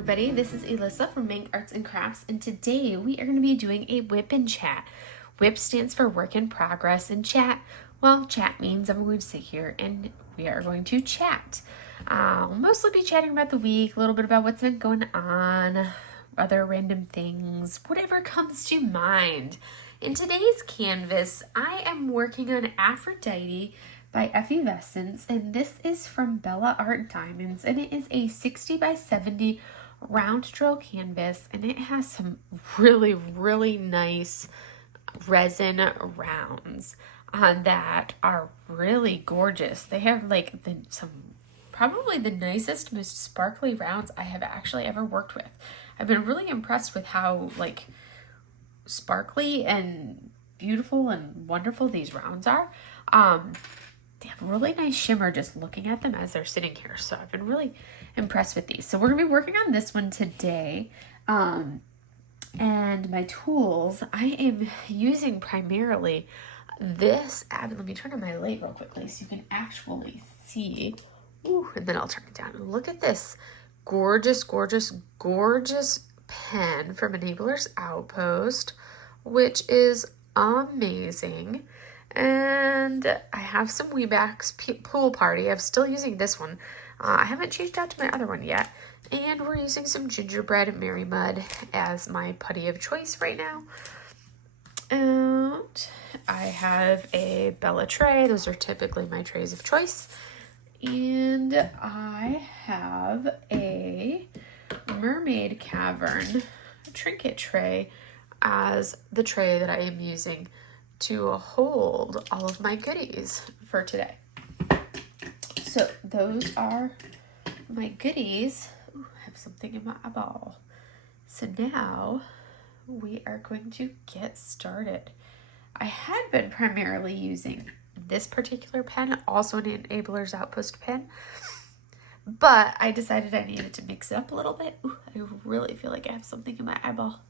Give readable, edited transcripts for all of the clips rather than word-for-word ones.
everybody, this is Alyssa from Mank Arts and Crafts, and today we are going to be doing a WIP and Chat. WIP stands for Work in Progress, and Chat, well, chat means I'm going to sit here and we are going to chat. I'll mostly be chatting about the week, a little bit about what's been going on, other random things, whatever comes to mind. In today's canvas, I am working on Aphrodite by Effervescence, and this is from Bella Art Diamonds, and it is a 60 by 70 round drill canvas, and it has some really nice resin rounds on that are really gorgeous. They have like probably the nicest, most sparkly rounds I have actually ever worked with. I've been really impressed with how like sparkly and beautiful and wonderful these rounds are. They have a really nice shimmer just looking at them as they're sitting here. So I've been really impressed with these. So we're going to be working on this one today. And my tools, I am using primarily this. Let me turn on my light real quickly so you can actually see. Ooh, and then I'll turn it down. Look at this gorgeous pen from Enabler's Outpost, which is amazing. And I have some Weeback's Pool Party. I'm still using this one. I haven't changed out to my other one yet. And we're using some Gingerbread Mary Mud as my putty of choice right now. And I have a Bella tray. Those are typically my trays of choice. And I have a Mermaid Cavern trinket tray as the tray that I am using to hold all of my goodies for today. So those are my goodies. Ooh, I have something in my eyeball. So now we are going to get started. I had been primarily using this particular pen, also an Enabler's Outpost pen, but I decided I needed to mix it up a little bit. Ooh, I really feel like I have something in my eyeball.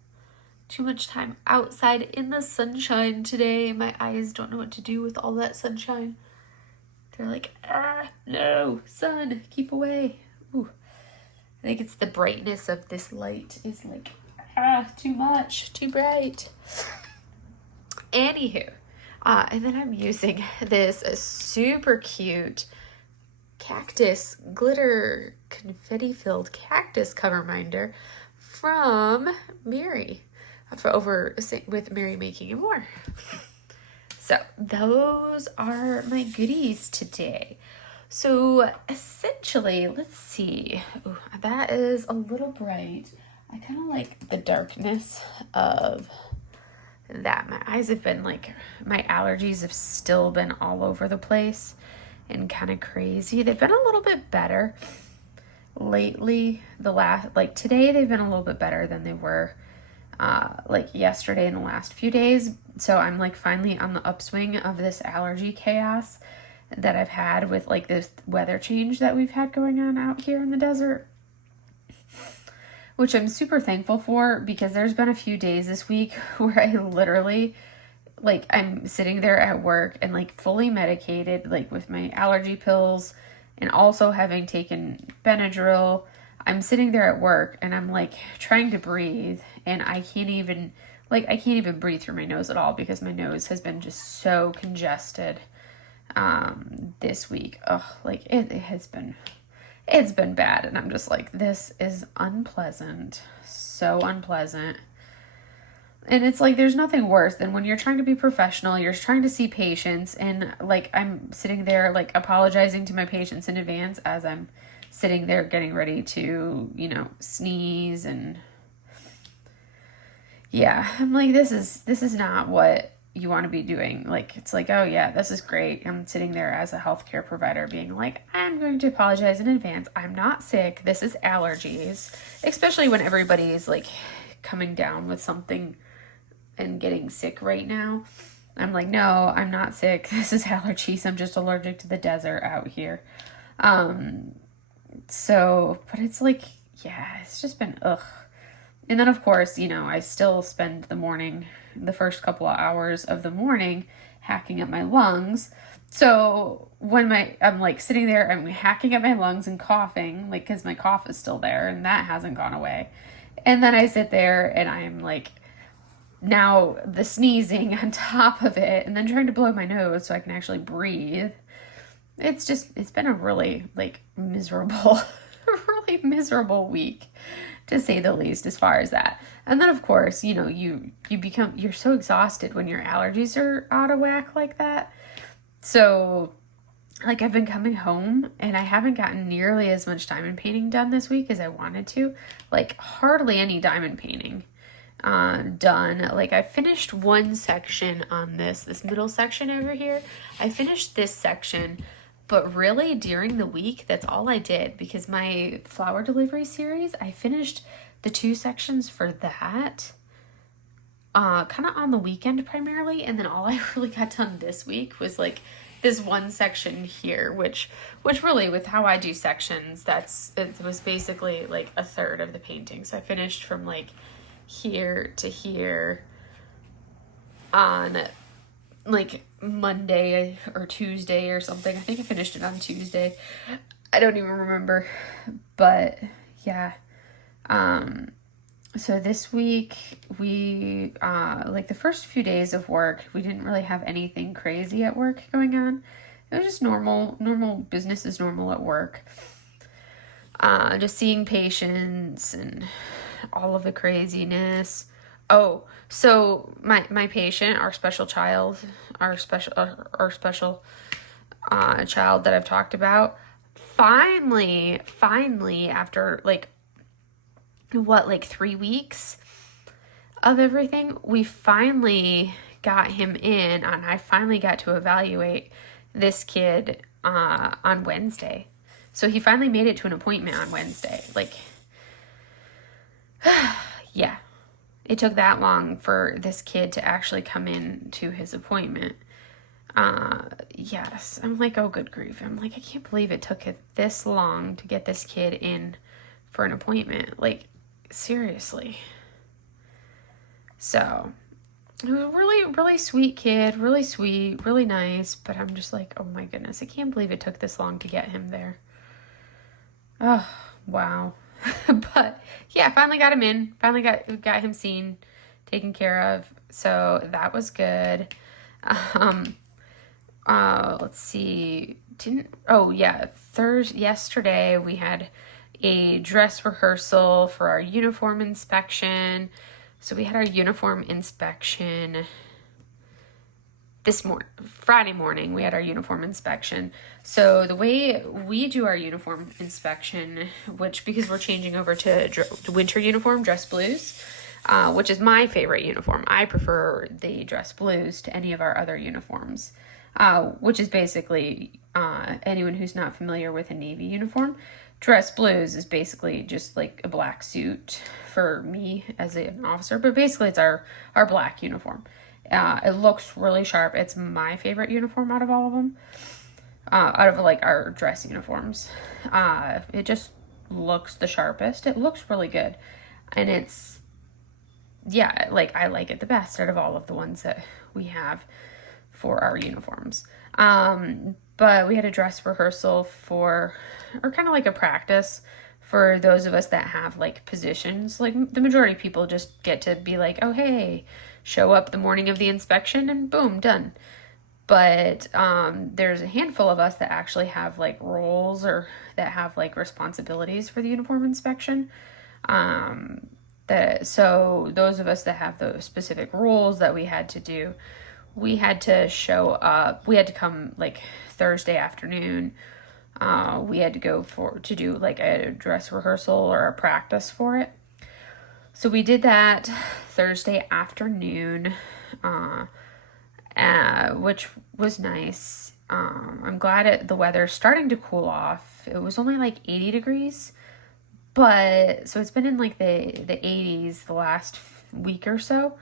Too much time outside in the sunshine today. My eyes don't know what to do with all that sunshine. They're like, no, sun, keep away. Ooh. I think it's the brightness of this light is like, too much, too bright. Anywho, and then I'm using this super cute cactus glitter confetti filled cactus cover minder from Mary. With Mary Making and More. So those are my goodies today. So essentially, let's see. Ooh, that is a little bright. I kind of like the darkness of that. My eyes have been like, my allergies have still been all over the place and kind of crazy. They've been a little bit better lately. Today they've been a little bit better than they were like yesterday and the last few days. So I'm like finally on the upswing of this allergy chaos that I've had with like this weather change that we've had going on out here in the desert, which I'm super thankful for, because there's been a few days this week where I literally like I'm sitting there at work and like fully medicated, like with my allergy pills and also having taken Benadryl. I'm sitting there at work and I'm like trying to breathe, and I can't even breathe through my nose at all because my nose has been just so congested this week. Like it's been bad, and I'm just like, this is unpleasant, so unpleasant. And it's like, there's nothing worse than when you're trying to be professional, you're trying to see patients, and like I'm sitting there like apologizing to my patients in advance as I'm sitting there getting ready to, sneeze. And yeah, I'm like, this is not what you want to be doing. Like, it's like, oh yeah, this is great. I'm sitting there as a healthcare provider being like, I'm going to apologize in advance. I'm not sick. This is allergies, especially when everybody is like coming down with something and getting sick right now. I'm like, no, I'm not sick. This is allergies. I'm just allergic to the desert out here. But it's like, yeah, it's just been, And then of course, I still spend the first couple of hours of the morning hacking up my lungs. So when I'm like sitting there, I'm hacking up my lungs and coughing, like, cause my cough is still there and that hasn't gone away. And then I sit there and I'm like, now the sneezing on top of it, and then trying to blow my nose so I can actually breathe. It's been a really like miserable, really miserable week, to say the least, as far as that. And then of course, you're so exhausted when your allergies are out of whack like that. So like I've been coming home and I haven't gotten nearly as much diamond painting done this week as I wanted to. Like hardly any diamond painting done. Like I finished one section on this middle section over here. I finished this section, but really during the week, that's all I did, because my flower delivery series, I finished the 2 sections for that kind of on the weekend primarily. And then all I really got done this week was like this one section here, which really, with how I do sections, it was basically like a third of the painting. So I finished from like here to here on like Monday or Tuesday or something. I think I finished it on Tuesday. I don't even remember. But yeah. So this week we like the first few days of work, we didn't really have anything crazy at work going on. It was just normal business as normal at work. Just seeing patients and all of the craziness. Oh, so my patient, our special child that I've talked about, finally after like 3 weeks of everything, we finally got him in, and I finally got to evaluate this kid on Wednesday. So he finally made it to an appointment on Wednesday. Like, yeah, it took that long for this kid to actually come in to his appointment. Yes, I'm like, oh, good grief. I'm like, I can't believe it took it this long to get this kid in for an appointment. Like, seriously. So, it was a really, really sweet kid, really sweet, really nice, but I'm just like, oh my goodness, I can't believe it took this long to get him there. Oh, wow. But yeah, finally got him in, finally got him seen, taken care of. So that was good. Let's see. Yesterday we had a dress rehearsal for our uniform inspection. So we had our uniform inspection Friday morning. We had our uniform inspection. So the way we do our uniform inspection, because we're changing over to winter uniform, dress blues, which is my favorite uniform. I prefer the dress blues to any of our other uniforms, which is basically, anyone who's not familiar with a Navy uniform, dress blues is basically just like a black suit for me as an officer, but basically it's our black uniform. It looks really sharp. It's my favorite uniform out of all of them, out of like our dress uniforms. It just looks the sharpest. It looks really good. And it's, yeah, like I like it the best out of all of the ones that we have for our uniforms. But we had a dress rehearsal or kind of like a practice for those of us that have like positions. Like the majority of people just get to be like, oh, hey, show up the morning of the inspection and boom, done. But there's a handful of us that actually have like roles or that have like responsibilities for the uniform inspection. So those of us that have those specific roles that we had to do, we had to show up. We had to come like Thursday afternoon. We had to go to do like a dress rehearsal or a practice for it. So we did that Thursday afternoon, which was nice. I'm glad the weather's starting to cool off. It was only like 80 degrees, but so it's been in like the 80s the last week or so,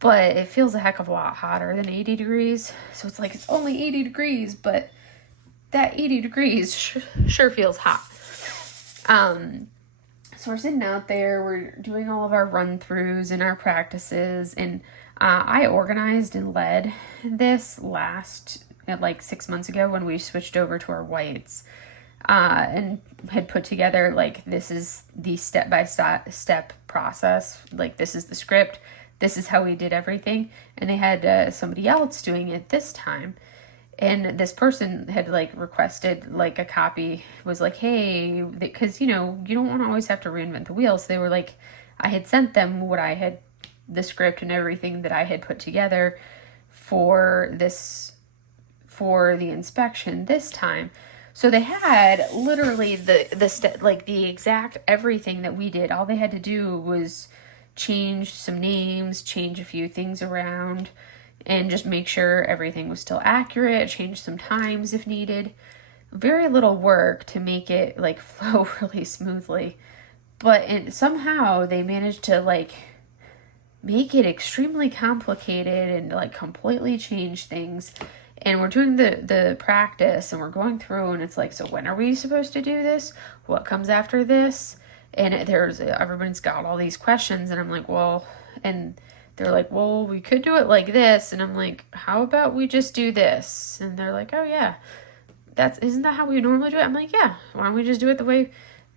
but it feels a heck of a lot hotter than 80 degrees. So it's like, it's only 80 degrees, but that 80 degrees sure feels hot. So we're sitting out there, we're doing all of our run-throughs and our practices, and I organized and led this like 6 months ago when we switched over to our whites, and had put together, like, this is the step-by-step process, like, this is the script, this is how we did everything, and they had somebody else doing it this time. And this person had, like, requested, like, a copy, was like, hey, because, you know, you don't want to always have to reinvent the wheel. So they were like, I had sent them the script and everything that I had put together for the inspection this time. So they had literally the exact everything that we did. All they had to do was change some names, change a few things around, and just make sure everything was still accurate, change some times if needed. Very little work to make it, like, flow really smoothly. But somehow they managed to, like, make it extremely complicated and, like, completely change things. And we're doing the practice, and we're going through, and it's like, so when are we supposed to do this? What comes after this? And everybody's got all these questions, and I'm like, well, and they're like, well, we could do it like this. And I'm like, how about we just do this? And they're like, oh yeah, isn't that how we normally do it? I'm like, yeah, why don't we just do it the way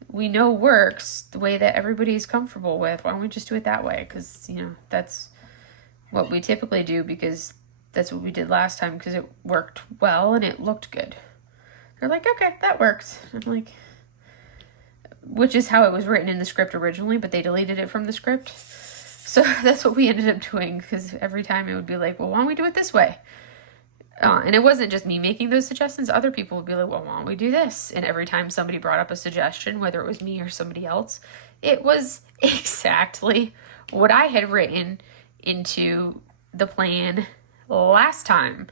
we know works, the way that everybody's comfortable with? Why don't we just do it that way? Because, you know, that's what we typically do, because that's what we did last time, because it worked well and it looked good. They're like, okay, that works. I'm like, which is how it was written in the script originally, but they deleted it from the script. So that's what we ended up doing, because every time it would be like, well, why don't we do it this way? And it wasn't just me making those suggestions. Other people would be like, well, why don't we do this? And every time somebody brought up a suggestion, whether it was me or somebody else, it was exactly what I had written into the plan last time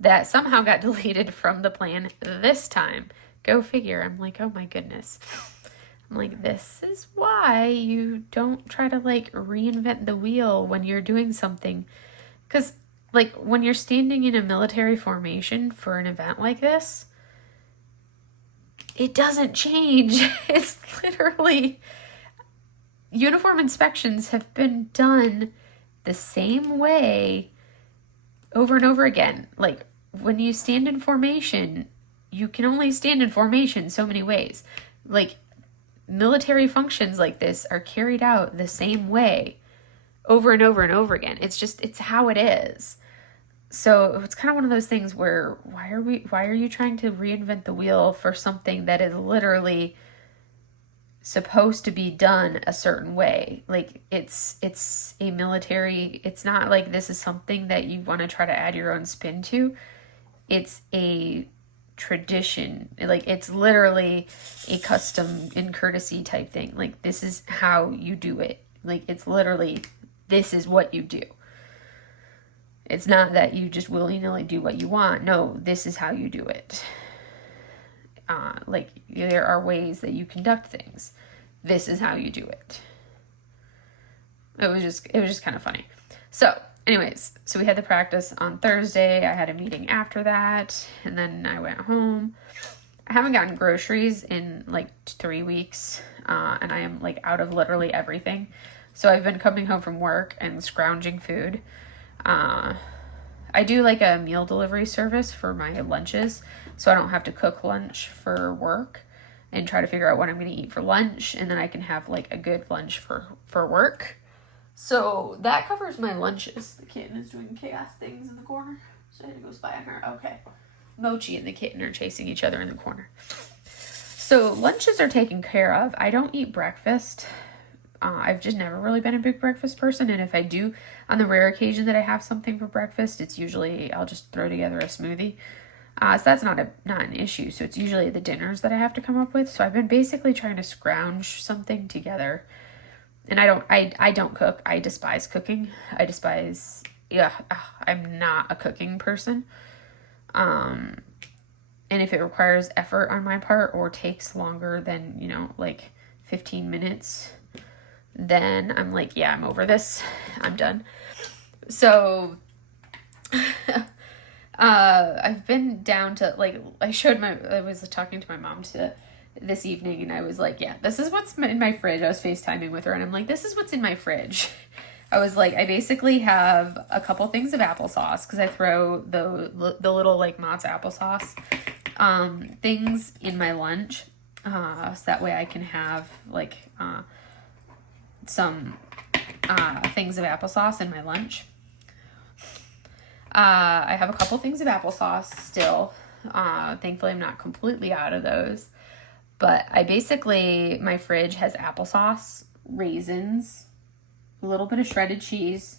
that somehow got deleted from the plan this time. Go figure. I'm like, oh my goodness. I'm like, this is why you don't try to, like, reinvent the wheel when you're doing something. Because, like, when you're standing in a military formation for an event like this, it doesn't change. It's literally, uniform inspections have been done the same way over and over again. Like, when you stand in formation, you can only stand in formation so many ways. Like, military functions like this are carried out the same way over and over and over again. It's how it is. So it's kind of one of those things where, why are you trying to reinvent the wheel for something that is literally supposed to be done a certain way? Like, it's a military, it's not like this is something that you want to try to add your own spin to. It's a tradition. Like, it's literally a custom and courtesy type thing. Like, this is how you do it. Like, it's literally, this is what you do. It's not that you just willy-nilly do what you want. No, this is how you do it. Like, there are ways that you conduct things. This is how you do it. It was just kind of funny. So anyways, so we had the practice on Thursday. I had a meeting after that, and then I went home. I haven't gotten groceries in like 3 weeks, and I am, like, out of literally everything. So I've been coming home from work and scrounging food. I do, like, a meal delivery service for my lunches, so I don't have to cook lunch for work and try to figure out what I'm going to eat for lunch, and then I can have, like, a good lunch for work. So that covers my lunches. The kitten is doing chaos things in the corner, so I had to go spy on her. Okay. Mochi and the kitten are chasing each other in the corner. So lunches are taken care of. I don't eat breakfast. I've just never really been a big breakfast person, and if I do, on the rare occasion that I have something for breakfast, it's usually, I'll just throw together a smoothie. So that's not an issue. So it's usually the dinners that I have to come up with. So I've been basically trying to scrounge something together. And I don't cook. I despise cooking. I'm not a cooking person. And if it requires effort on my part or takes longer than, like 15 minutes, then I'm like, yeah, I'm over this. I'm done. So, I've been down to, like, I was talking to my mom this evening, and I was like, yeah, this is what's in my fridge. I was FaceTiming with her, and I'm like, this is what's in my fridge. I was like, I basically have a couple things of applesauce, because I throw the little, like, Mott's applesauce things in my lunch, so that way I can have, like, some things of applesauce in my lunch. I have a couple things of applesauce still. Thankfully, I'm not completely out of those. But I basically, my fridge has applesauce, raisins, a little bit of shredded cheese,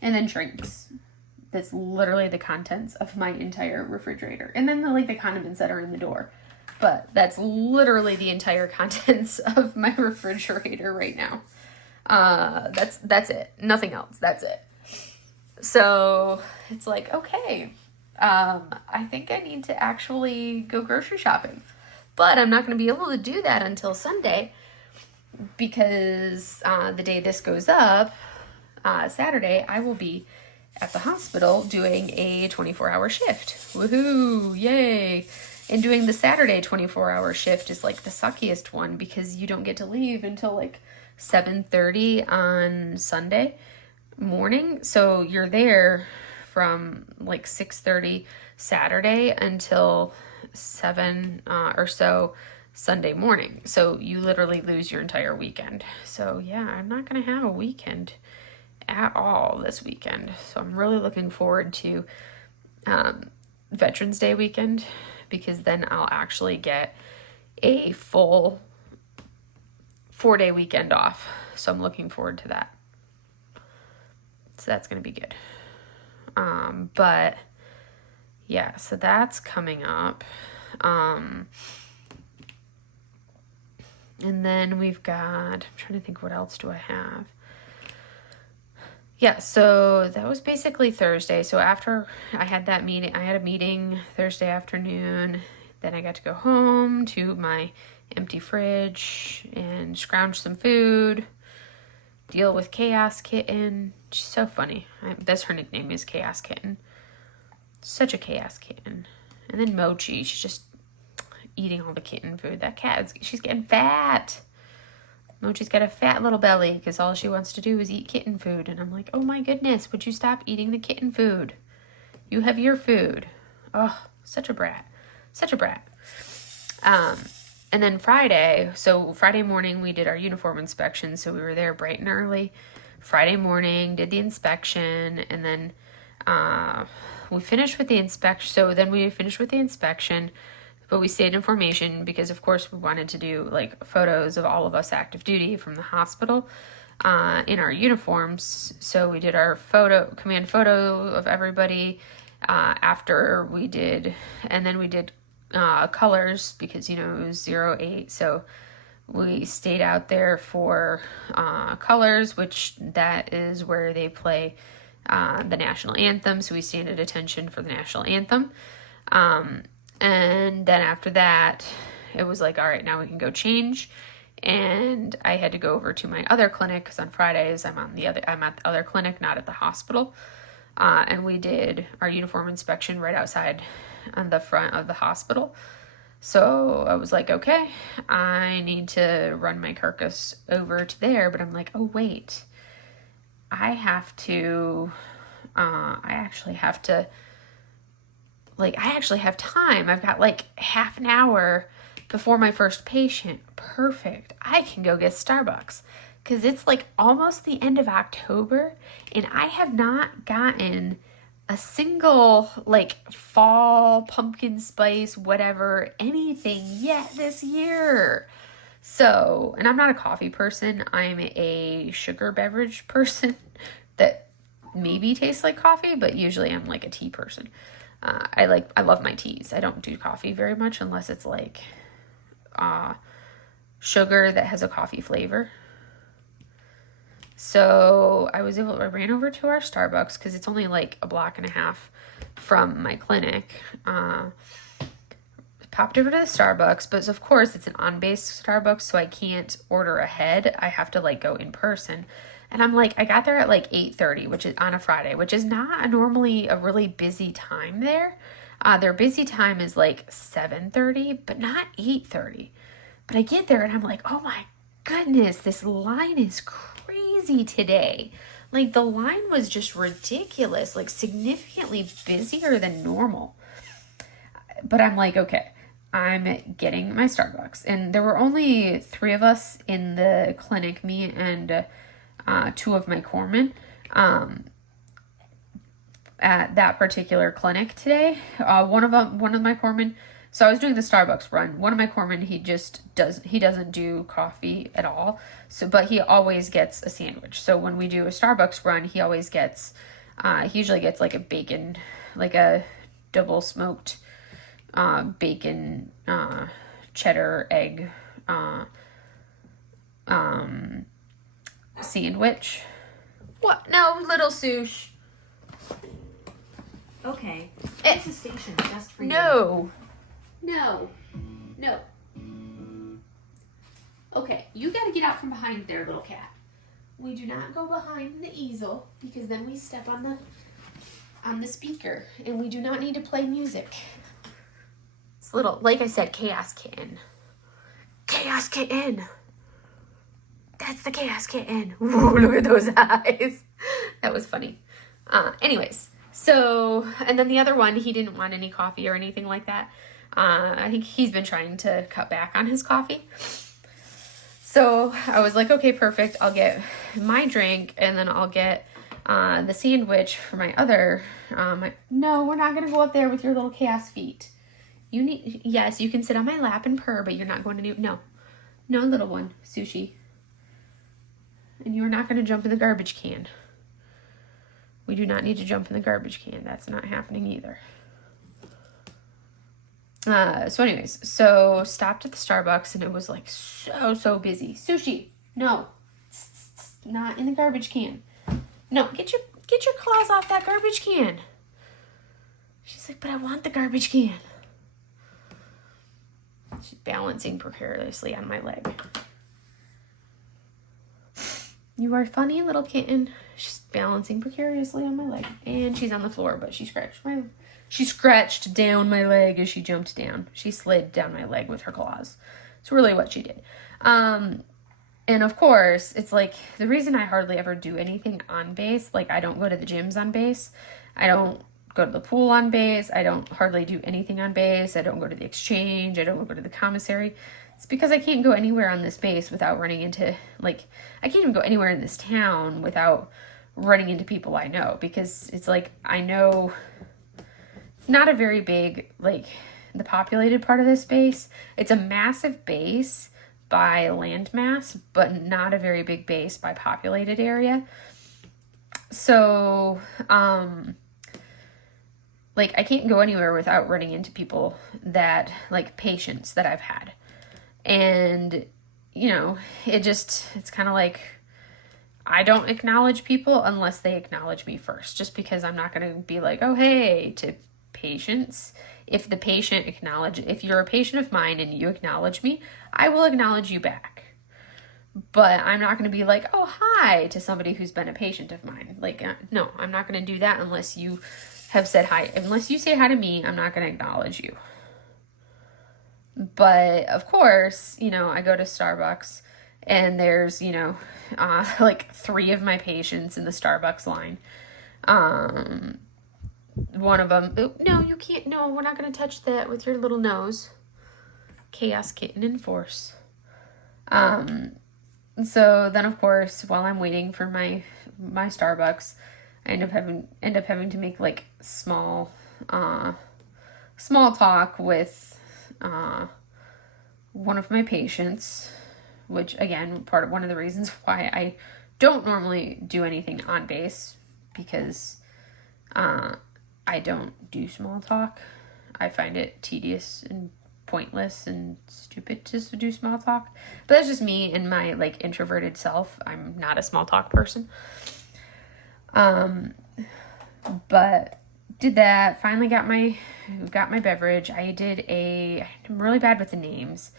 and then drinks. That's literally the contents of my entire refrigerator. And then the condiments that are in the door. But that's literally the entire contents of my refrigerator right now. That's it. Nothing else. That's it. So it's like, okay, I think I need to actually go grocery shopping. But I'm not going to be able to do that until Sunday, because the day this goes up, Saturday, I will be at the hospital doing a 24-hour shift. Woohoo! Yay! And doing the Saturday 24-hour shift is like the suckiest one, because you don't get to leave until like 7:30 on Sunday morning. So you're there from like 6:30 Saturday until 7 or so Sunday morning. So you literally lose your entire weekend. So yeah, I'm not going to have a weekend at all this weekend. So I'm really looking forward to Veterans Day weekend, because then I'll actually get a full 4-day weekend off. So I'm looking forward to that. So that's going to be good. But yeah, so that's coming up. And then we've got, I'm trying to think, what else do I have? Yeah, so that was basically Thursday. So after I had that meeting, I had a meeting Thursday afternoon. Then I got to go home to my empty fridge and scrounge some food, deal with Chaos Kitten. She's so funny. That's her nickname, is Chaos Kitten. Such a chaos kitten. And then Mochi, she's just eating all the kitten food. That cat, she's getting fat. Mochi's got a fat little belly because all she wants to do is eat kitten food. And I'm like, oh my goodness, would you stop eating the kitten food? You have your food. Oh, such a brat. Such a brat. And then Friday morning we did our uniform inspection. So we were there bright and early. Friday morning, did the inspection, and then we finished with the inspection. So then we finished with the inspection, but we stayed in formation because, of course, we wanted to do like photos of all of us active duty from the hospital in our uniforms. So we did our command photo of everybody after we did, and then we did colors because, it was 08. So we stayed out there for colors, which that is where they play the national anthem. So we stand at attention for the national anthem. And then after that, it was like, all right, now we can go change. And I had to go over to my other clinic because on Fridays I'm at the other clinic, not at the hospital. And we did our uniform inspection right outside on the front of the hospital. So I was like, okay, I need to run my carcass over to there. But I'm like, oh, wait, I actually have time. I've got like half an hour before my first patient. Perfect. I can go get Starbucks because it's like almost the end of October and I have not gotten a single like fall pumpkin spice, whatever, anything yet this year. So, and I'm not a coffee person. I'm a sugar beverage person that maybe tastes like coffee, but usually I'm like a tea person. I love my teas. I don't do coffee very much unless it's like sugar that has a coffee flavor. So I ran over to our Starbucks because it's only like a block and a half from my clinic. Popped over to the Starbucks, but of course it's an on-base Starbucks, so I can't order ahead. I have to like go in person. And I'm like, I got there at like 8:30, which is on a Friday, which is not normally a really busy time there. Their busy time is like 7:30, but not 8:30. But I get there and I'm like, oh my goodness, this line is crazy today. Like the line was just ridiculous, like significantly busier than normal. But I'm like, okay, I'm getting my Starbucks. And there were only 3 of us in the clinic, me and 2 of my corpsmen, at that particular clinic today. One of my corpsmen, so I was doing the Starbucks run. One of my corpsmen, he doesn't do coffee at all. So, but he always gets a sandwich. So when we do a Starbucks run, he always gets, he usually gets like a bacon, like a double smoked bacon, cheddar egg, sandwich. What? No, little Sush. Okay. It's a station just for you. No. Okay, you gotta get out from behind there, little cat. We do not go behind the easel because then we step on the speaker, and we do not need to play music. It's little, like I said, Chaos Kitten. Chaos Kitten. That's the Chaos Kitten. Ooh, look at those eyes. That was funny. Anyways, so, and then the other one, he didn't want any coffee or anything like that. I think he's been trying to cut back on his coffee. So I was like, okay, perfect. I'll get my drink and then I'll get the sandwich for my other. No, we're not going to go up there with your little chaos feet. Yes, you can sit on my lap and purr, but you're not going to do, no, little one, Sushi. And you're not going to jump in the garbage can. We do not need to jump in the garbage can. That's not happening either. So anyways, so stopped at the Starbucks and it was like so busy. Sushi, no, not in the garbage can. No, get your claws off that garbage can. She's like, but I want the garbage can. She's balancing precariously on my leg. You are funny, little kitten. She's balancing precariously on my leg. And she's on the floor, but she scratched down my leg as she jumped down. She slid down my leg with her claws. It's really what she did. And of course, it's like the reason I hardly ever do anything on base, like I don't go to the gyms on base. I don't go to the pool on base. I don't hardly do anything on base. I don't go to the exchange. I don't go to the commissary. It's because I can't go anywhere on this base without running into, like, I can't even go anywhere in this town without running into people I know, because it's like, I know it's not a very big, like, the populated part of this base. It's a massive base by landmass, but not a very big base by populated area. So, like, I can't go anywhere without running into people that, like, patients that I've had. And, you know, it's kind of like, I don't acknowledge people unless they acknowledge me first, just because I'm not going to be like, oh, hey, to patients. If you're a patient of mine and you acknowledge me, I will acknowledge you back. But I'm not going to be like, oh, hi, to somebody who's been a patient of mine. Like, no, I'm not going to do that unless you have said hi. Unless you say hi to me, I'm not going to acknowledge you. But of course, you know, I go to Starbucks and there's, you know, like 3 of my patients in the Starbucks line. One of them, no, you can't, no, we're not going to touch that with your little nose. Chaos Kitten in force. So then of course, while I'm waiting for my Starbucks, I end up having to make like small talk with one of my patients, which again, one of the reasons why I don't normally do anything on base, because I don't do small talk. I find it tedious and pointless and stupid to do small talk. But that's just me and my like introverted self. I'm not a small talk person. But did that, finally got my beverage. I'm really bad with the names.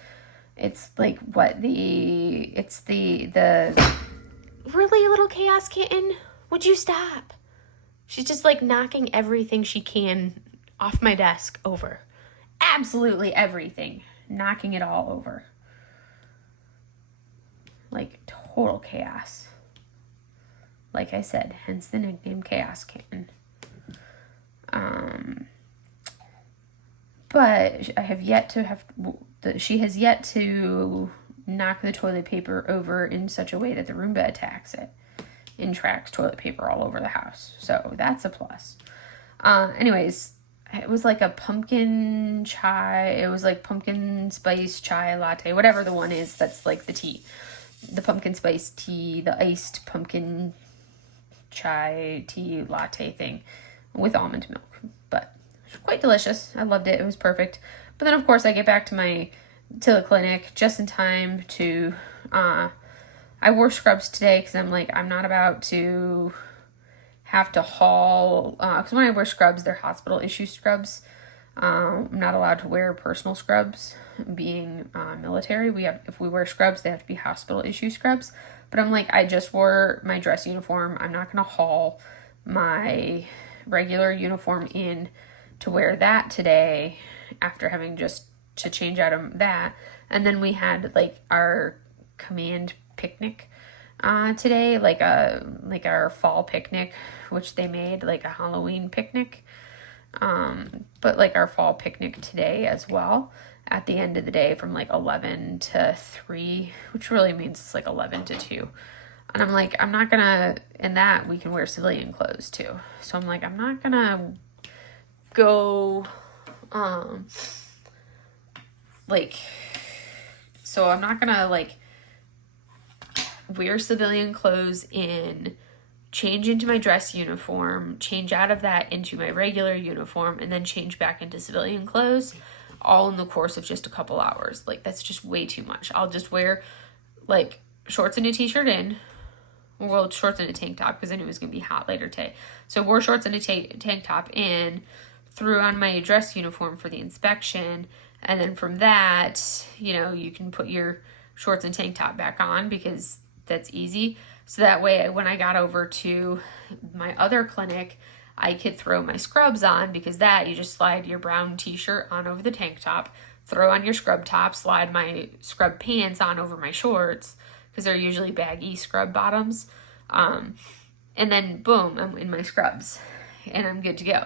It's like it's the really, little Chaos Kitten, would you stop? She's just like knocking everything she can off my desk, over. Absolutely everything. Knocking it all over. Like, total chaos. Like I said, hence the nickname Chaos Kitten. But I have yet to have, she has yet to knock the toilet paper over in such a way that the Roomba attacks it and tracks toilet paper all over the house. So that's a plus. Anyways, it was like a pumpkin chai, it was like pumpkin spice chai latte, whatever the one is that's like the tea. The pumpkin spice tea, the iced pumpkin chai tea latte thing with almond milk. But it was quite delicious. I loved it. It was perfect. But then of course I get back to the clinic just in time to I wore scrubs today because I'm like, I'm not about to have to haul, because when I wear scrubs, they're hospital issue scrubs. I'm not allowed to wear personal scrubs. Being military, if we wear scrubs, they have to be hospital issue scrubs. But I'm like, I just wore my dress uniform. I'm not gonna haul my regular uniform in to wear that today after having just to change out of that. And then we had like our command picnic today, like our fall picnic, which they made like a Halloween picnic, but like our fall picnic today as well at the end of the day from like 11 to 3, which really means it's like 11 to 2. And I'm like, I'm not gonna, in that we can wear civilian clothes too. So I'm like, I'm not gonna go, so I'm not gonna like wear civilian clothes change into my dress uniform, change out of that into my regular uniform, and then change back into civilian clothes all in the course of just a couple hours. Like, that's just way too much. I'll just wear like shorts and a t-shirt shorts and a tank top because I knew it was going to be hot later today. So I wore shorts and a tank top threw on my dress uniform for the inspection, and then from that, you can put your shorts and tank top back on because that's easy. So that way, when I got over to my other clinic, I could throw my scrubs on because you just slide your brown t-shirt on over the tank top, throw on your scrub top, slide my scrub pants on over my shorts because they're usually baggy scrub bottoms. And then boom, I'm in my scrubs and I'm good to go.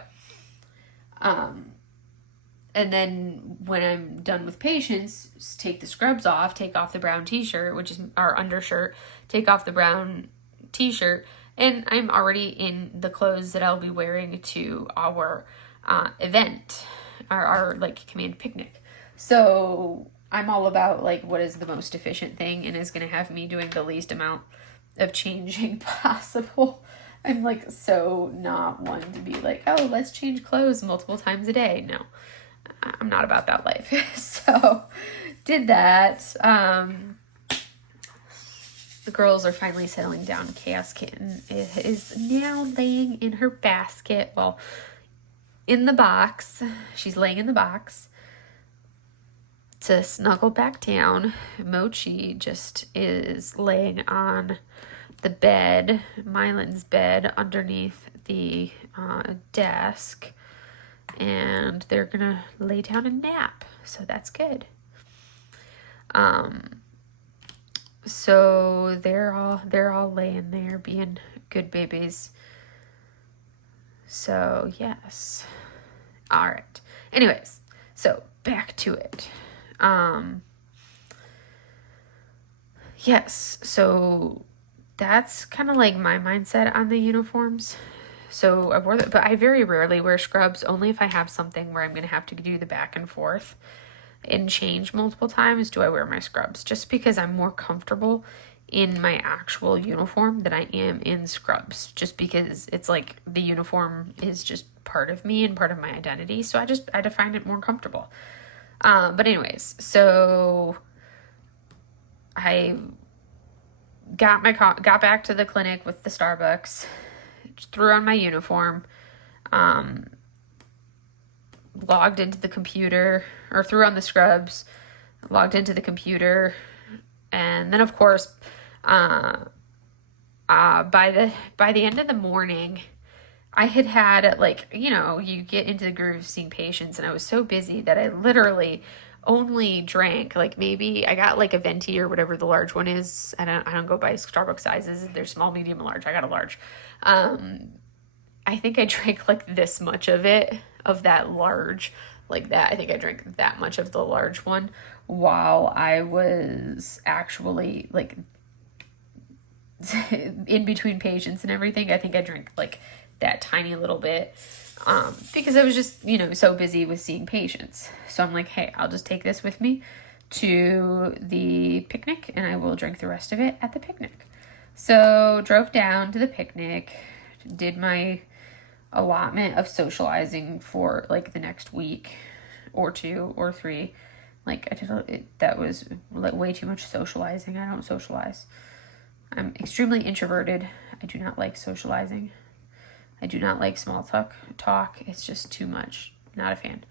And then when I'm done with patients, take the scrubs off, take off the brown t-shirt, which is our undershirt, take off the brown t-shirt, and I'm already in the clothes that I'll be wearing to our event, our like command picnic. So I'm all about like what is the most efficient thing and is going to have me doing the least amount of changing possible. I'm like so not one to be like, oh, let's change clothes multiple times a day. No, I'm not about that life. So did that. The girls are finally settling down. Chaos Kitten is now laying in her basket. Well, in the box. She's laying in the box to snuggle back down. Mochi just is laying on the bed, Mylan's bed, underneath the desk. And they're gonna lay down and nap. So that's good. So they're all laying there being good babies. So yes. All right. Anyways, so back to it. Yes, so that's kind of like my mindset on the uniforms. So I wore but I very rarely wear scrubs, only if I have something where I'm going to have to do the back and forth and change multiple times do I wear my scrubs, just because I'm more comfortable in my actual uniform than I am in scrubs, just because it's like the uniform is just part of me and part of my identity. So I find it more comfortable. But anyways, so I got back to the clinic with the Starbucks, threw on my uniform, logged into the computer, or threw on the scrubs, logged into the computer, and then of course, by the end of the morning, I had like, you know, you get into the groove of seeing patients, and I was so busy that I literally only drank like, maybe I got like a venti or whatever the large one is. I don't go by Starbucks sizes. They're small, medium, and large. I got a large. I think I drank like this much of it, of that large, like that. I think I drank that much of the large one while I was actually like in between patients and everything. I think I drank like that tiny little bit because I was just, you know, so busy with seeing patients. So I'm like, hey, I'll just take this with me to the picnic and I will drink the rest of it at the picnic. So drove down to the picnic, did my allotment of socializing for like the next week or 2 or 3. Like I did that was like way too much socializing. I don't socialize. I'm extremely introverted. I do not like socializing. I do not like small talk. It's just too much. Not a fan.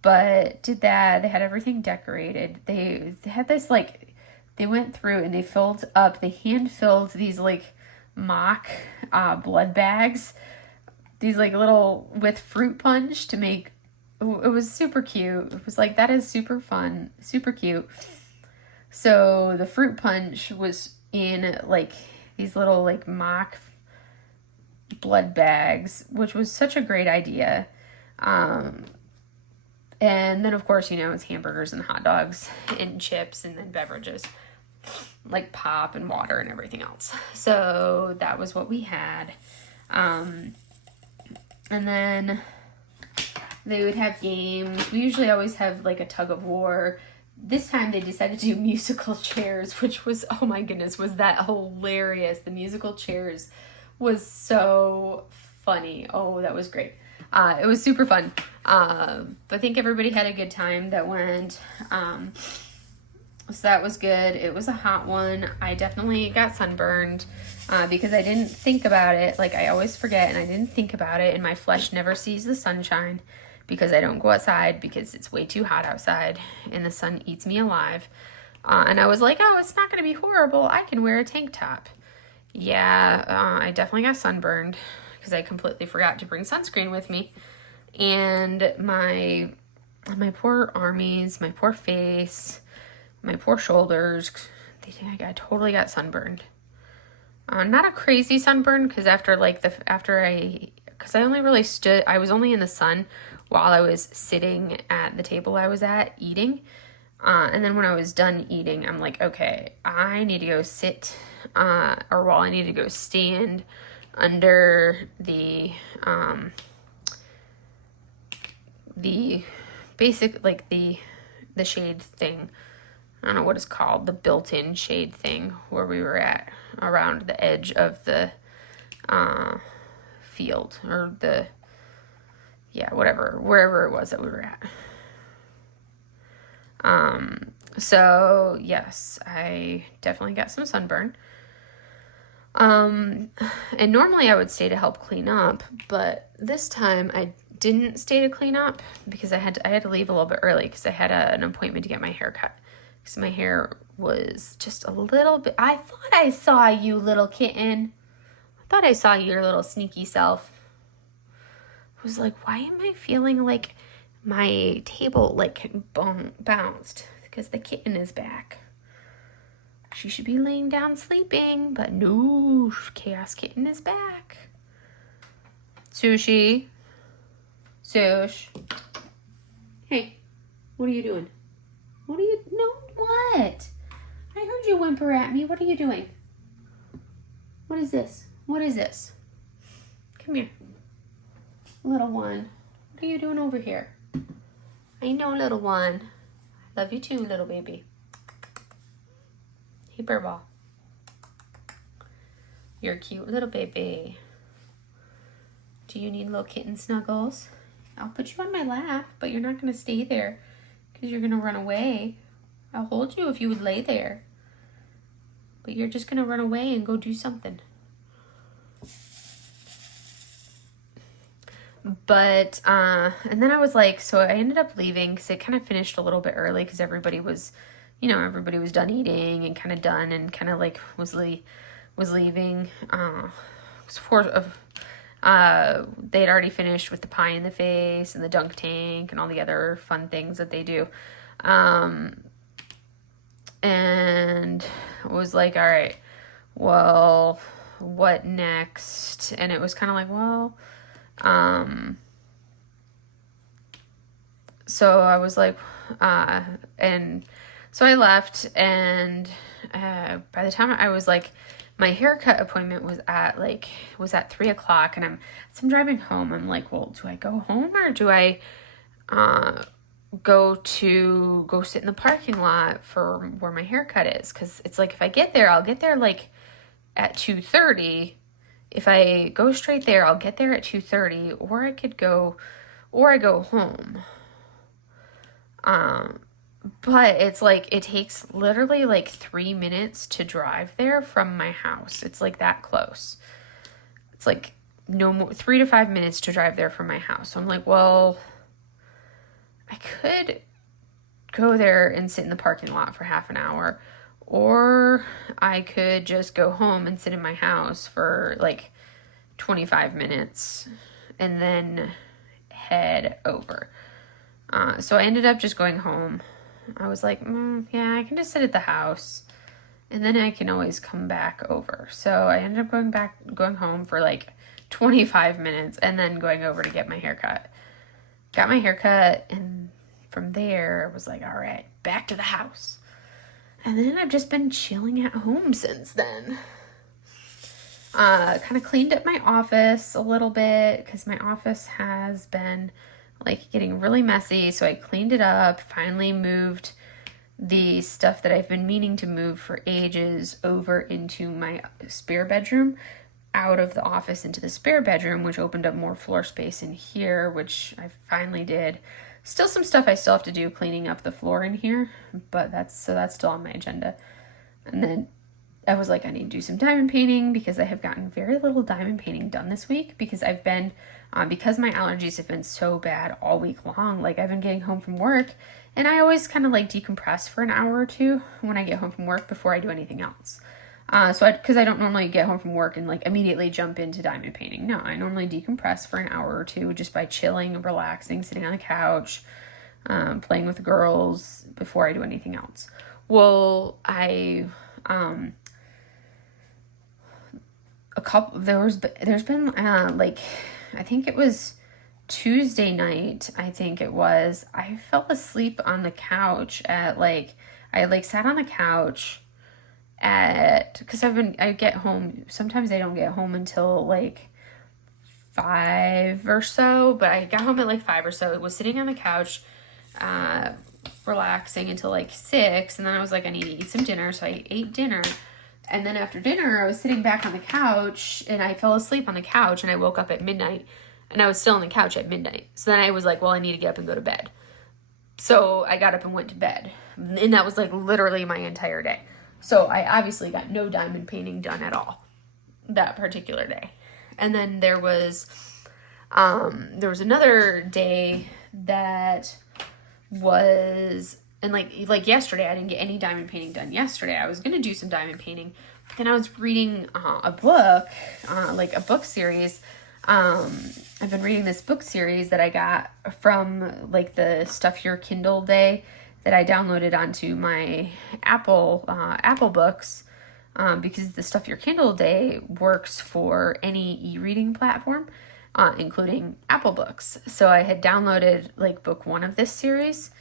But did that. They had everything decorated. They had this like, they went through and they hand filled these like mock blood bags. These like little with fruit punch to make, it was super cute. It was like, that is super fun, super cute. So the fruit punch was in like these little like mock blood bags, which was such a great idea. And then of course, you know, it's hamburgers and hot dogs and chips and then beverages like pop and water and everything else. So that was what we had. And then they would have games. We usually always have like a tug of war. This time they decided to do musical chairs, which was, oh my goodness, was that hilarious. The musical chairs was so funny. Oh, that was great. It was super fun. But I think everybody had a good time that went. So that was good. It was a hot one. I definitely got sunburned because I didn't think about it. Like I always forget, and I didn't think about it, and my flesh never sees the sunshine because I don't go outside because it's way too hot outside and the sun eats me alive. And I was like, oh, it's not going to be horrible. I can wear a tank top. Yeah, I definitely got sunburned because I completely forgot to bring sunscreen with me. And my poor armies, my poor face, my poor shoulders, I totally got sunburned. Not a crazy sunburn because because I only really I was only in the sun while I was sitting at the table I was at eating. And then when I was done eating, I'm like, okay, I need to go sit, I need to go stand under the basic, like the shade thing. I don't know what it's called, the built-in shade thing where we were at around the edge of the field or wherever it was that we were at. So yes, I definitely got some sunburn. And normally I would stay to help clean up, but this time I didn't stay to clean up because I had to leave a little bit early because I had an appointment to get my hair cut. Because my hair was just a little bit, I thought I saw you, little kitten. I thought I saw your little sneaky self. I was like, why am I feeling like my table like bounced? Because the kitten is back. She should be laying down sleeping, but no, Chaos Kitten is back. Sushi. Sush. Hey, what are you doing? What? I heard you whimper at me. What are you doing? What is this? Come here. Little one. What are you doing over here? I know, little one. Love you too, little baby. Hey, Burball. You're a cute little baby. Do you need little kitten snuggles? I'll put you on my lap, but you're not going to stay there because you're going to run away. I'll hold you if you would lay there. But you're just going to run away and go do something. But, and then I was like, so I ended up leaving because it kind of finished a little bit early because everybody was done eating and kind of done and kind of like was leaving. It was They'd already finished with the pie in the face and the dunk tank and all the other fun things that they do. And was like, all right, well, what next? And it was kind of like, well, so I was like, and so I left, and by the time I was like, my haircut appointment was at 3:00, and I'm driving home. I'm like, well, do I go home or do I go sit in the parking lot for where my haircut is? Because it's like, if I get there, I'll get there like at 2:30. If I go straight there, I'll get there at 2:30, or I go home. But it's like, it takes literally like 3 minutes to drive there from my house. It's like that close. It's like no more, 3 to 5 minutes to drive there from my house. So I'm like, well, I could go there and sit in the parking lot for half an hour, or I could just go home and sit in my house for like 25 minutes and then head over. So I ended up just going home. I was like, yeah, I can just sit at the house and then I can always come back over. So I ended up going home for like 25 minutes and then going over to get my haircut. Got my haircut, and from there I was like, all right, back to the house. And then I've just been chilling at home since then. Kind of cleaned up my office a little bit because my office has been like getting really messy. So I cleaned it up, finally moved the stuff that I've been meaning to move for ages over into my spare bedroom, out of the office into the spare bedroom, which opened up more floor space in here, which I finally did. Still some stuff I still have to do cleaning up the floor in here, but that's still on my agenda. And then I was like, I need to do some diamond painting because I have gotten very little diamond painting done this week because I've been, because my allergies have been so bad all week long. Like, I've been getting home from work, and I always kind of like decompress for an hour or two when I get home from work before I do anything else. Because I don't normally get home from work and like immediately jump into diamond painting. No, I normally decompress for an hour or two just by chilling and relaxing, sitting on the couch, playing with the girls before I do anything else. Well, there's been like, I think it was Tuesday night, I fell asleep on the couch at like, I sat on the couch because I get home, sometimes I don't get home until like 5 or so, but I got home at like 5 or so. It was sitting on the couch, relaxing until like 6, and then I was like, I need to eat some dinner, so I ate dinner. And then after dinner, I was sitting back on the couch, and I fell asleep on the couch, and I woke up at midnight, and I was still on the couch at midnight. So then I was like, well, I need to get up and go to bed. So I got up and went to bed, and that was like literally my entire day. So I obviously got no diamond painting done at all that particular day. And then there was another day that was, and like yesterday, I didn't get any diamond painting done yesterday. I was going to do some diamond painting, but then I was reading a book, like a book series. I've been reading this book series that I got from like the Stuff Your Kindle Day that I downloaded onto my Apple Books, because the Stuff Your Kindle Day works for any e-reading platform, including Apple Books. So I had downloaded like book 1 of this series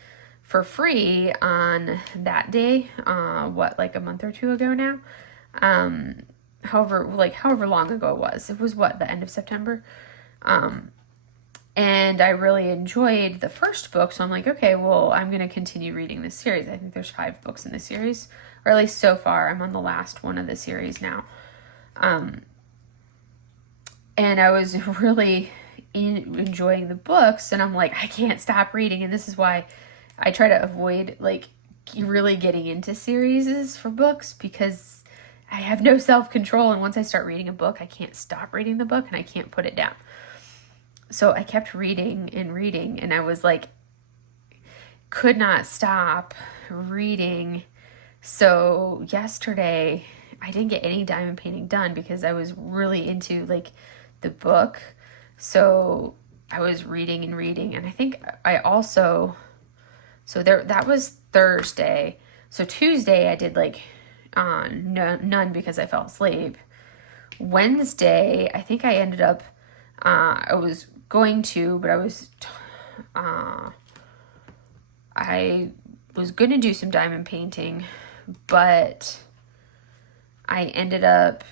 for free on that day, like a month or two ago now. However long ago it was. It was the end of September. And I really enjoyed the first book, so I'm like, okay, well, I'm going to continue reading this series. I think there's 5 books in the series, or at least so far. I'm on the last one of the series now. And I was really enjoying the books, and I'm like, I can't stop reading, and this is why I try to avoid, like, really getting into series for books, because I have no self-control, and once I start reading a book, I can't stop reading the book, and I can't put it down. So I kept reading and reading, and I was like, could not stop reading. So yesterday, I didn't get any diamond painting done because I was really into like the book. So I was reading and reading, and I think I also, so that was Thursday. So Tuesday I did like none because I fell asleep. Wednesday, I think I ended up, I was going to, but I was going to do some diamond painting, but I ended up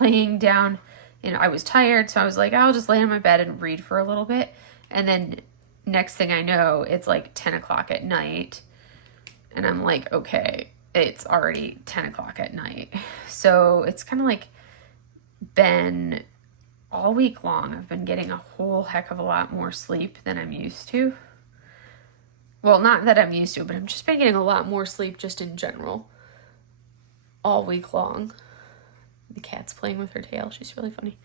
laying down, and I was tired, so I was like, I'll just lay on my bed and read for a little bit. And then next thing I know, it's like 10 o'clock at night, and I'm like, okay, it's already 10 o'clock at night. So it's kind of like been all week long, I've been getting a whole heck of a lot more sleep than I'm used to. Well, not that I'm used to, but I've just been getting a lot more sleep just in general all week long. The cat's playing with her tail. She's really funny.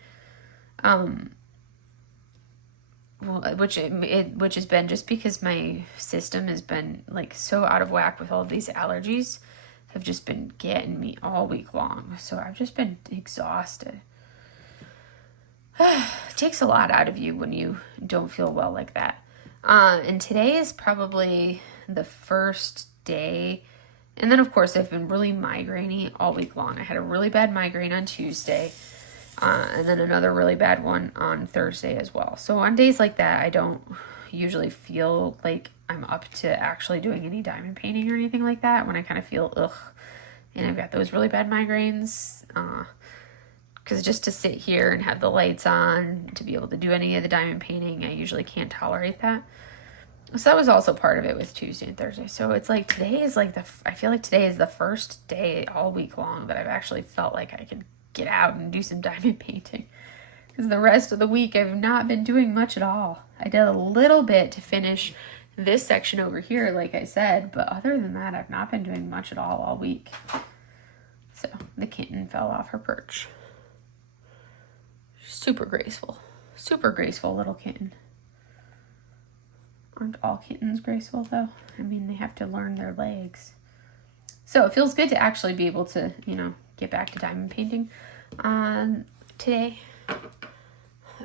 Which has been just because my system has been like so out of whack with all of these allergies, have just been getting me all week long. So I've just been exhausted. It takes a lot out of you when you don't feel well like that. And today is probably the first day. And then, of course, I've been really migraine-y all week long. I had a really bad migraine on Tuesday, and then another really bad one on Thursday as well. So on days like that, I don't usually feel like I'm up to actually doing any diamond painting or anything like that, when I kind of feel ugh. And I've got those really bad migraines, because just to sit here and have the lights on to be able to do any of the diamond painting, I usually can't tolerate that. So that was also part of it with Tuesday and Thursday. So it's like today is like I feel like today is the first day all week long that I've actually felt like I could get out and do some diamond painting. Because the rest of the week I've not been doing much at all. I did a little bit to finish this section over here, like I said, but other than that, I've not been doing much at all week. So the kitten fell off her perch. Super graceful little kitten. Aren't all kittens graceful though? I mean, they have to learn their legs. So it feels good to actually be able to, get back to diamond painting today.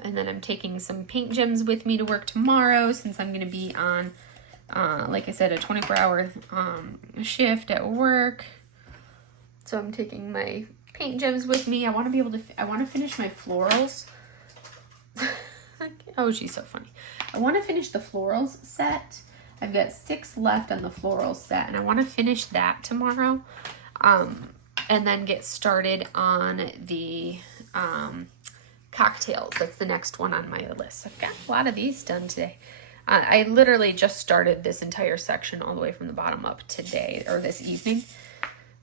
And then I'm taking some paint gems with me to work tomorrow, since I'm going to be on, like I said, a 24-hour shift at work. So I'm taking my paint gems with me. I want to finish my florals. Oh, she's so funny. I want to finish the florals set. I've got 6 left on the florals set, and I want to finish that tomorrow. And then get started on the cocktails. That's the next one on my list. I've got a lot of these done today. I literally just started this entire section all the way from the bottom up today, or this evening.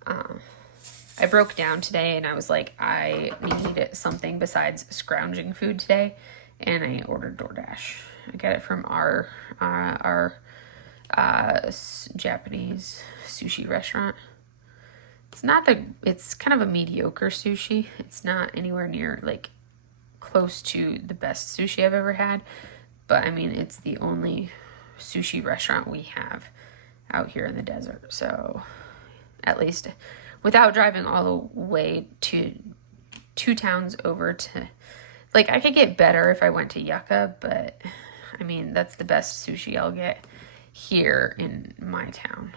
I broke down today and I was like, I need something besides scrounging food today. And I ordered DoorDash. I got it from our Japanese sushi restaurant. It's kind of a mediocre sushi. It's not anywhere near like close to the best sushi I've ever had. But I mean, it's the only sushi restaurant we have out here in the desert. So at least without driving all the way to 2 towns over to, like, I could get better if I went to Yucca, but I mean, that's the best sushi I'll get here in my town.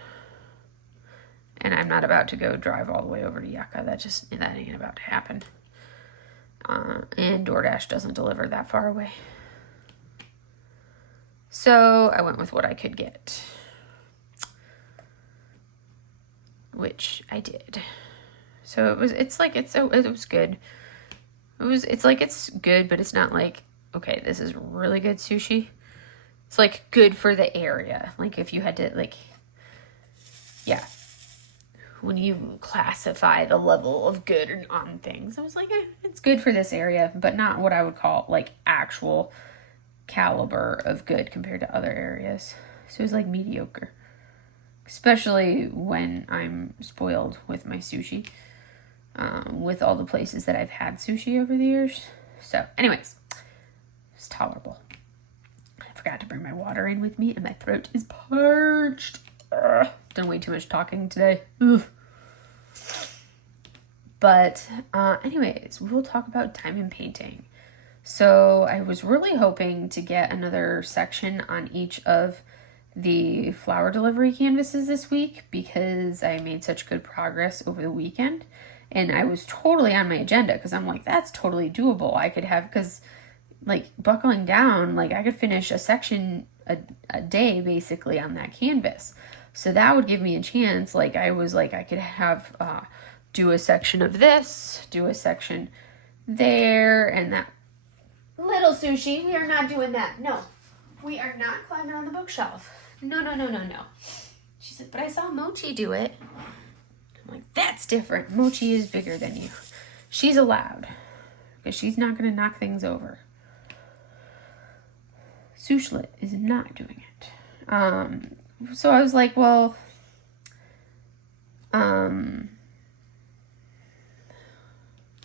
And I'm not about to go drive all the way over to Yucca. That ain't about to happen. And DoorDash doesn't deliver that far away. So I went with what I could get, which I did. So it was good. It's good, but it's not like, okay, this is really good sushi. It's like good for the area. Like if you had to, like, yeah, when you classify the level of good on things, I was like, it's good for this area, but not what I would call like actual caliber of good compared to other areas. So it was like mediocre, especially when I'm spoiled with my sushi, with all the places that I've had sushi over the years. So anyways, it's tolerable. I forgot to bring my water in with me, and my throat is parched. Done way too much talking today. Ugh. But anyways, we'll talk about diamond painting. So I was really hoping to get another section on each of the flower delivery canvases this week because I made such good progress over the weekend. And I was totally on my agenda because I'm like, that's totally doable. I could have, because like buckling down, like I could finish a section a day basically on that canvas. So that would give me a chance. Like I was like, I could have, do a section of this, do a section there, and that. Little Sushi, we are not doing that. No, we are not climbing on the bookshelf. No. She said, but I saw Mochi do it. I'm like, that's different. Mochi is bigger than you. She's allowed because she's not going to knock things over. Sushlet is not doing it. So I was like, well,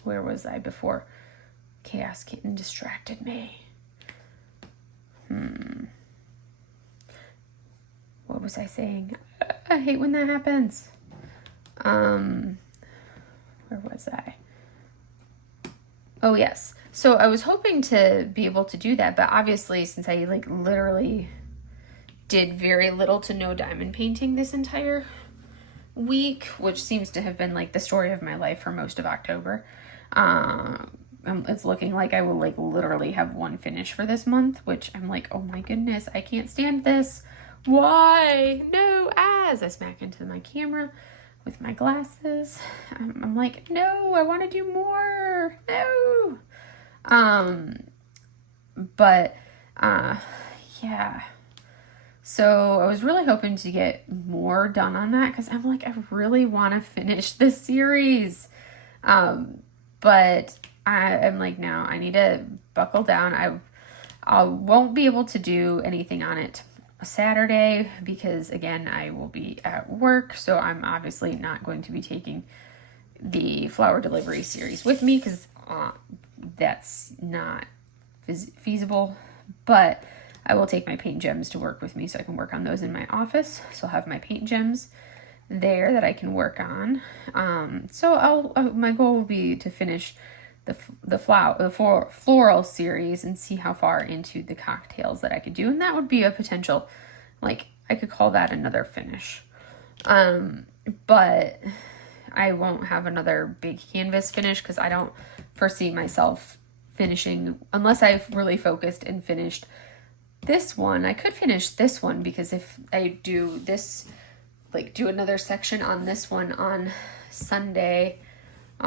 where was I before Chaos Kitten distracted me? What was I saying? I hate when that happens. Where was I? Oh, yes. So I was hoping to be able to do that, but obviously since I like literally did very little to no diamond painting this entire week, which seems to have been like the story of my life for most of October, it's looking like I will like literally have one finish for this month, which I'm like, oh my goodness, I can't stand this. Why? No, as I smack into my camera with my glasses. I'm like, no, I want to do more. No. But, yeah. So I was really hoping to get more done on that because I'm like, I really want to finish this series. But I'm like, no, I need to buckle down. I won't be able to do anything on it Saturday because, again, I will be at work. So I'm obviously not going to be taking the flower delivery series with me because that's not feasible. But I will take my paint gems to work with me so I can work on those in my office. So I'll have my paint gems there that I can work on. So my goal will be to finish the floral series and see how far into the cocktails that I could do, and that would be a potential, like I could call that another finish. But I won't have another big canvas finish because I don't foresee myself finishing unless I've really focused and finished this one. I could finish this one because if I do this, like do another section on this one on Sunday,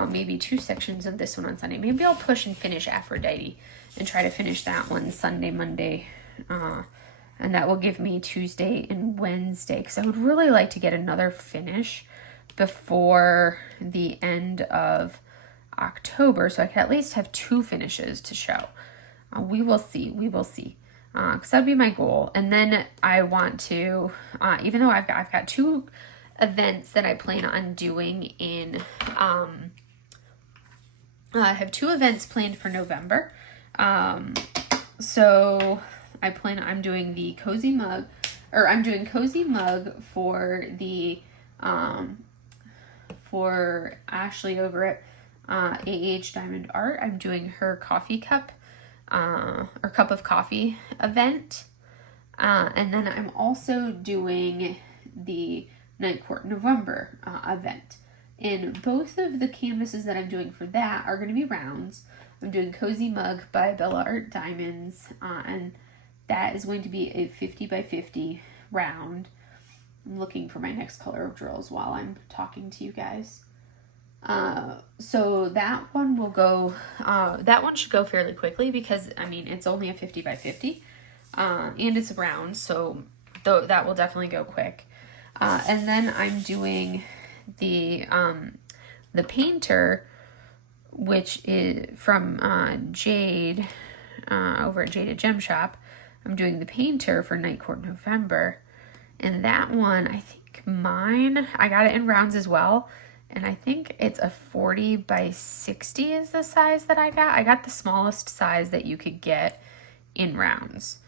maybe 2 sections of this one on Sunday. Maybe I'll push and finish Aphrodite and try to finish that one Sunday, Monday. And that will give me Tuesday and Wednesday because I would really like to get another finish before the end of October so I can at least have 2 finishes to show. We will see. Because that'd be my goal. And then I want to, even though I've got 2 events that I plan on doing in, I have 2 events planned for November. So I'm doing the cozy mug, or I'm doing cozy mug for the, for Ashley over at AH Diamond Art. I'm doing her coffee cup, or cup of coffee event. And then I'm also doing the Night Court November event. And both of the canvases that I'm doing for that are going to be rounds. I'm doing Cozy Mug by Bella Art Diamonds, and that is going to be a 50 by 50 round. I'm looking for my next color of drills while I'm talking to you guys. So that one will go, that one should go fairly quickly because, I mean, it's only a 50 by 50, and it's round, so that will definitely go quick. And then I'm doing the painter, which is from, Jade, over at Jade at Gem Shop. I'm doing the painter for Night Court November, and that one, I think I got it in rounds as well. And I think it's a 40 by 60 is the size that I got. I got the smallest size that you could get in rounds.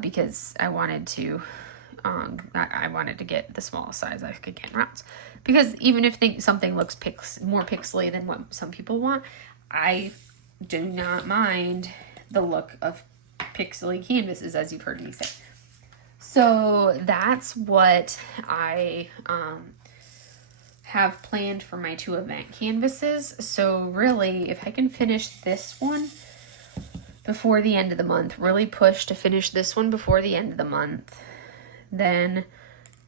Because I wanted to get the smallest size I could get in rounds. because even if something looks more pixely than what some people want, I do not mind the look of pixely canvases, as you've heard me say. So that's what I have planned for my 2 event canvases. So really, if I can finish this one before the end of the month, really push to finish this one before the end of the month, then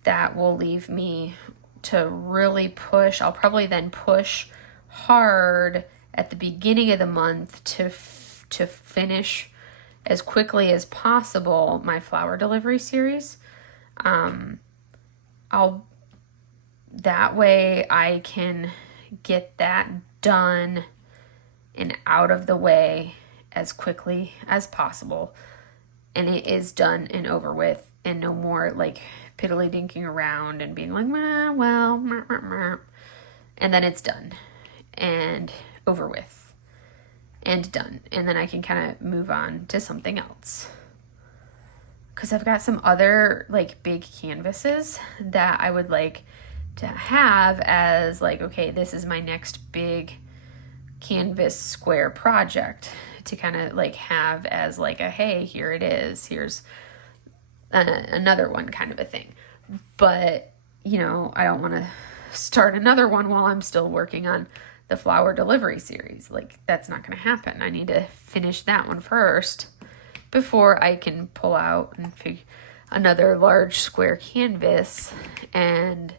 that will leave me to really push. I'll probably then push hard at the beginning of the month to finish as quickly as possible my flower delivery series. That way I can get that done and out of the way as quickly as possible, and it is done and over with, and no more like piddly dinking around and being like, well, and then it's done and over with and done, and then I can kind of move on to something else, because I've got some other like big canvases that I would like to have as like, okay, this is my next big canvas square project to kind of like have as like a, hey, here it is, here's another one kind of a thing. But you know, I don't want to start another one while I'm still working on the flower delivery series. Like, that's not going to happen. I need to finish that one first before I can pull out and figure another large square canvas. And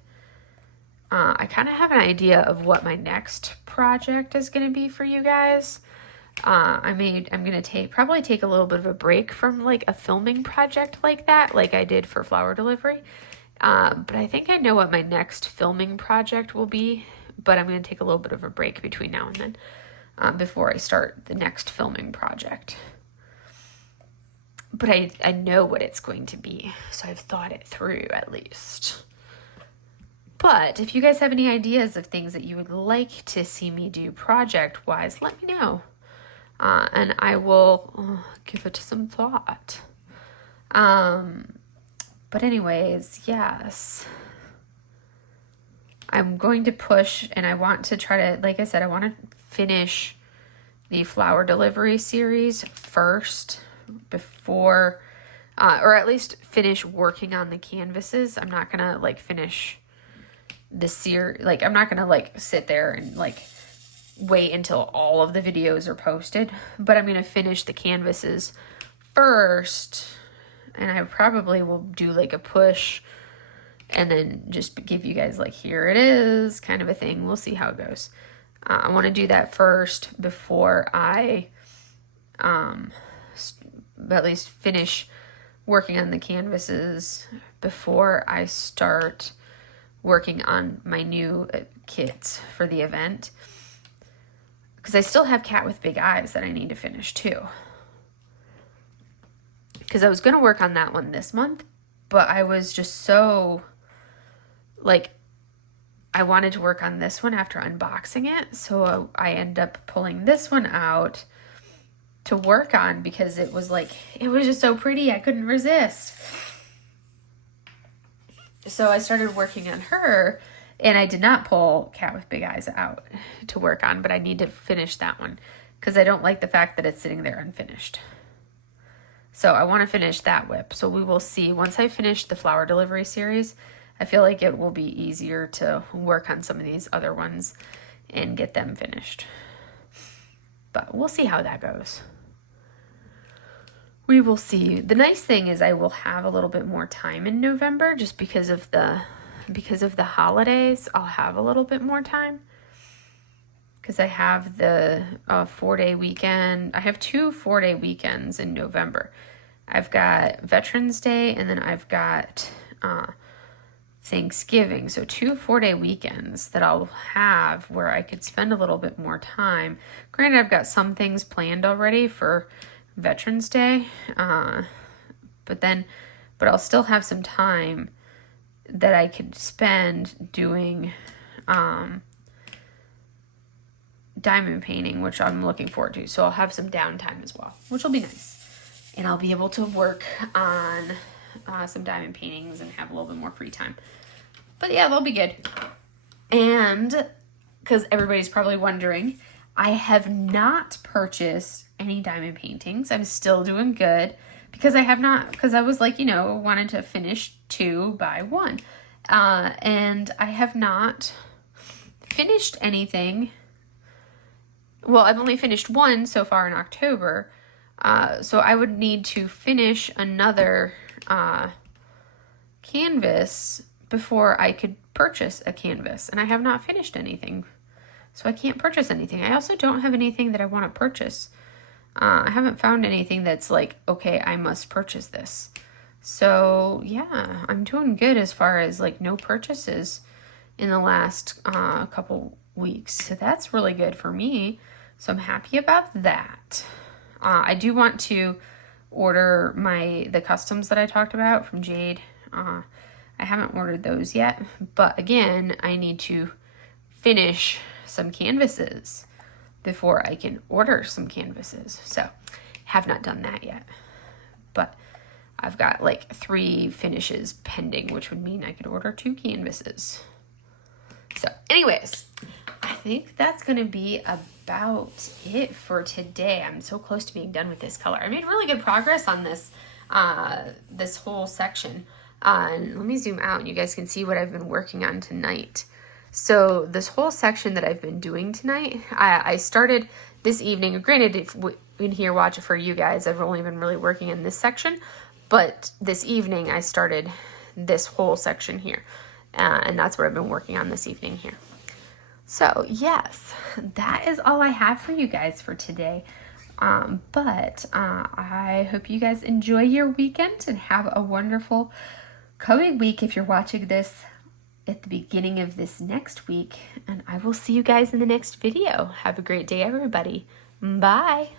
I kind of have an idea of what my next project is going to be for you guys. I'm going to probably take a little bit of a break from like a filming project like that, like I did for flower delivery. But I think I know what my next filming project will be, but I'm going to take a little bit of a break between now and then, before I start the next filming project. But I know what it's going to be, so I've thought it through at least. But if you guys have any ideas of things that you would like to see me do project-wise, let me know. And I will give it some thought. But anyways, yes. I'm going to push, and I want to try to, like I said, I want to finish the flower delivery series first before, or at least finish working on the canvases. I'm not going to like finish the series, like I'm not going to like sit there and like wait until all of the videos are posted, but I'm going to finish the canvases first, and I probably will do like a push and then just give you guys like, here it is kind of a thing. We'll see how it goes. I want to do that first before I at least finish working on the canvases before I start working on my new kits for the event, because I still have Cat with Big Eyes that I need to finish too, because I was going to work on that one this month, but I was just so like, I wanted to work on this one after unboxing it, so I ended up pulling this one out to work on because it was like, it was just so pretty, I couldn't resist. So I started working on her, and I did not pull Cat with Big Eyes out to work on, but I need to finish that one because I don't like the fact that it's sitting there unfinished. So I want to finish that WIP. So we will see. Once I finish the flower delivery series, I feel like it will be easier to work on some of these other ones and get them finished. But we'll see how that goes. We will see. The nice thing is I will have a little bit more time in November just because of the holidays. I'll have a little bit more time because I have the 4-day weekend. I have 2 4-day weekends in November. I've got Veterans Day, and then I've got Thanksgiving. So 2 4-day weekends that I'll have where I could spend a little bit more time. Granted, I've got some things planned already for Veterans Day, but I'll still have some time that I could spend doing diamond painting, which I'm looking forward to. So I'll have some downtime as well, which will be nice. And I'll be able to work on some diamond paintings and have a little bit more free time. But yeah, they'll be good. And because everybody's probably wondering, I have not purchased any diamond paintings. I'm still doing good because I have not, because I was like, you know, wanted to finish 2 by 1. And I have not finished anything. Well, I've only finished 1 so far in October. So I would need to finish another canvas before I could purchase a canvas. And I have not finished anything. So I can't purchase anything. I also don't have anything that I want to purchase. I haven't found anything that's like, okay, I must purchase this. So yeah, I'm doing good as far as like no purchases in the last couple weeks. So that's really good for me. So I'm happy about that. I do want to order the customs that I talked about from Jade. I haven't ordered those yet, but again, I need to finish some canvases before I can order some canvases. So have not done that yet, but I've got like 3 finishes pending, which would mean I could order 2 canvases. So anyways, I think that's going to be about it for today. I'm so close to being done with this color. I made really good progress on this, this whole section. And let me zoom out and you guys can see what I've been working on tonight. So this whole section that I've been doing tonight, I started this evening. Granted, if in here watch it for you guys, I've only been really working in this section, but this evening I started this whole section here. And that's what I've been working on this evening here. So yes, that is all I have for you guys for today. But I hope you guys enjoy your weekend and have a wonderful coming week if you're watching this at the beginning of this next week. And I will see you guys in the next video. Have a great day, everybody. Bye.